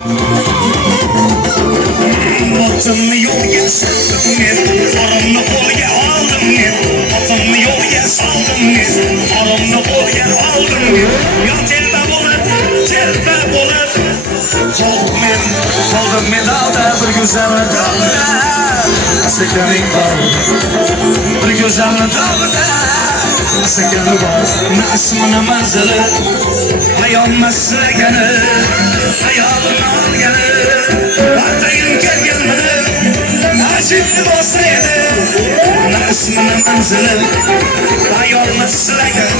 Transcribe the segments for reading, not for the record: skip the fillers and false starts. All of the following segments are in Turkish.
Atımı yolga saldım men, qo'limni qo'lga oldim men. Atımı yolga saldım men, qo'limni qo'lga oldim men. Yo telba bo'lib qoldim men dalda bir go'zalni dog'ida. Sekaning bor, bir go'zalni dog'ida. Sekani bor, na ismi na manzili, ayol maslagani, ayolini olgani. Atayim kelganmidi, ajibni bo'lsa edi, na ismi na manzili, ayolni silagan,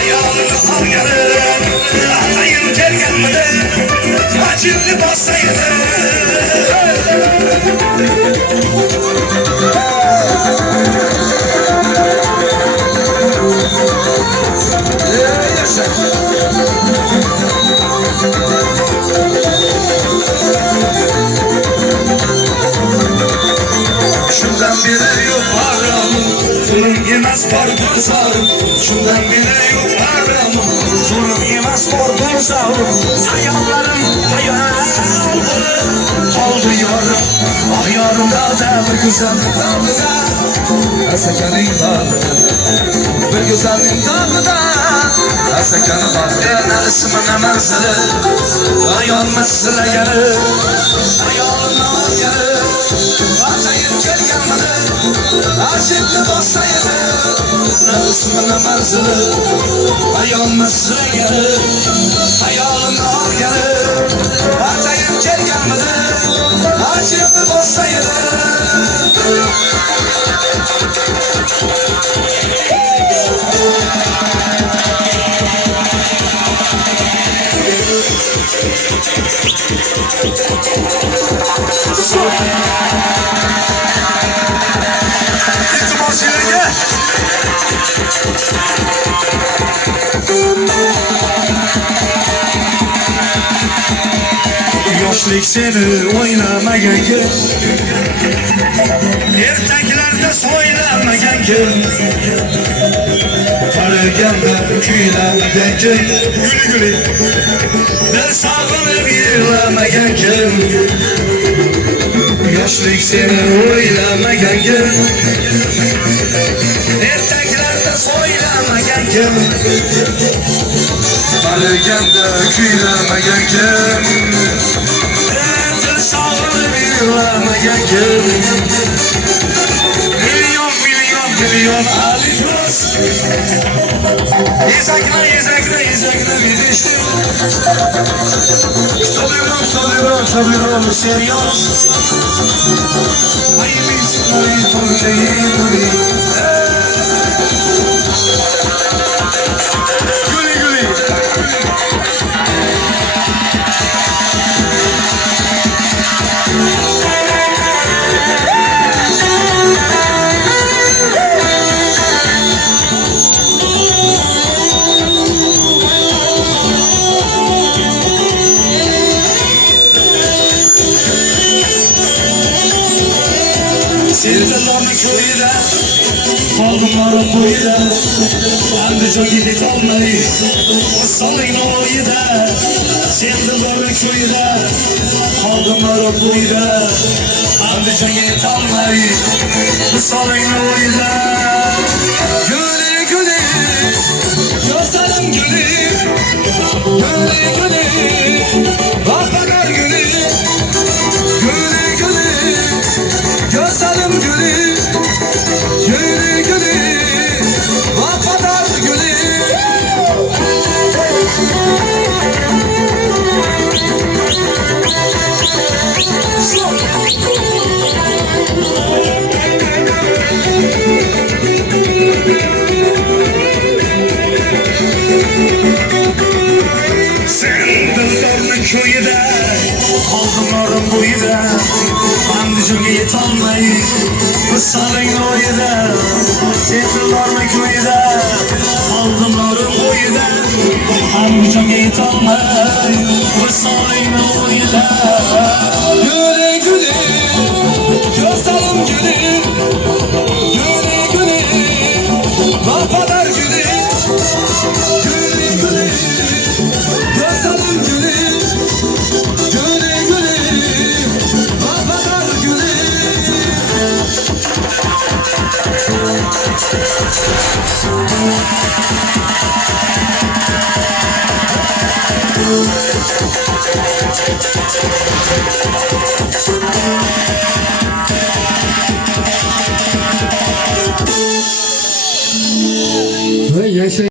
ayolini olgani. Atayim kelganmidi, ajibni bo'lsa edi. Şundan biri yok paramı, zulüm yemez pardon sağım. Şundan biri yok paramı, zulüm yemez pardon sağım. Hayallerim hayal oldu yarım, ah yarım dalda bir güzel dalda. Sekaning dalda, bir güzelin dalda. Sekaning dalda, ne ismi ne manzili, ayol maslagani, ayolini olgani. Atayim kelganmidi, ajibni bo'lsa edi, na ismi na manzili, ayol maslagani, ayolini olgani. Atayim kelganmidi, ajibni bo'lsa edi. Yoshlik seni o'ylamagan kun, ertaklarda so'ylamagan kun, qaraganda kuylamagan kun, guli dil sog'inib yig'lamagan kun. Yoshlik seni o'ylamagan kun, ertaklarda so'ylamagan kun, qaraganda kuylamagan kun. Yılamayan gün, milyon alışmış. Yizakla bitiştim. Çalıyorum serios. Ayımız Guli. Sevdalarını koyuda, kalbimleri koyuda, Andijon gidip olmayız, o salın oyuda. Sevdalarını koyuda, kalbimleri koyuda, Andijon gidip olmayız, o salın oyuda. Güle, gözlerim güle, babalar güle, gözlerim güle, babalar güle. Sen dildorni ko'yida, qoldilarim bo'yida, Andijonga yetolmay, misoling o'yida. Sen dildorni ko'yida, qoldilarim bo'yida, Andijonga yetolmay, misoling o'yida. Güle, gözlerim güle, babalar güle, gözlerim güle. Yaşa.